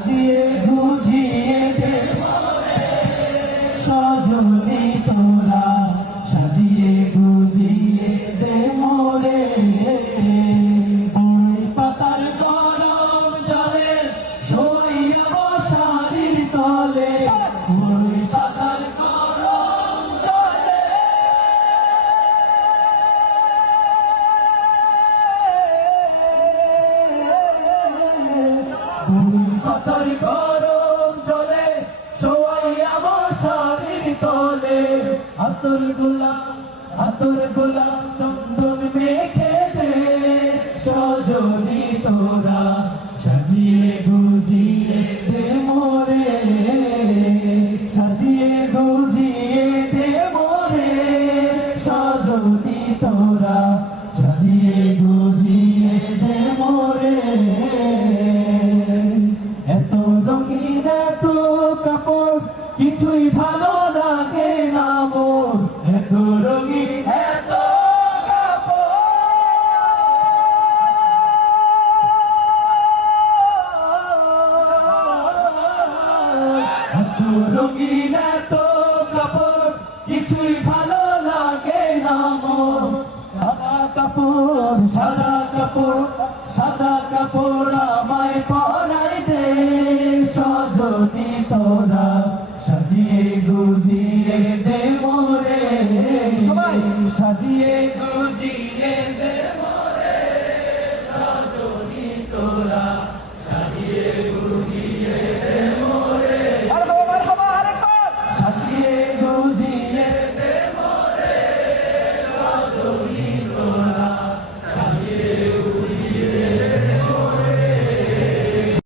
সাজিয়ে গুজিয়ে দে সজনী তোরা সাজিয়ে গুজিয়ে দে মোরে বই পাতার গরম জলে শোইয়া মশারির তলে বই পাতার গরম জলে বই পাতার গরম জলে শোইয়া মশারির তলে আতর গোলাপ চন্দন মেখে দে সজনী তোরা সাজিয়ে গুজিয়ে দে মোরে সাজিয়ে গুজিয়ে দে মোরে সজনী তোরা সাজিয়ে গুজিয়ে দে মোরে এত রঙিন এত কাপড় কিছুই ভালো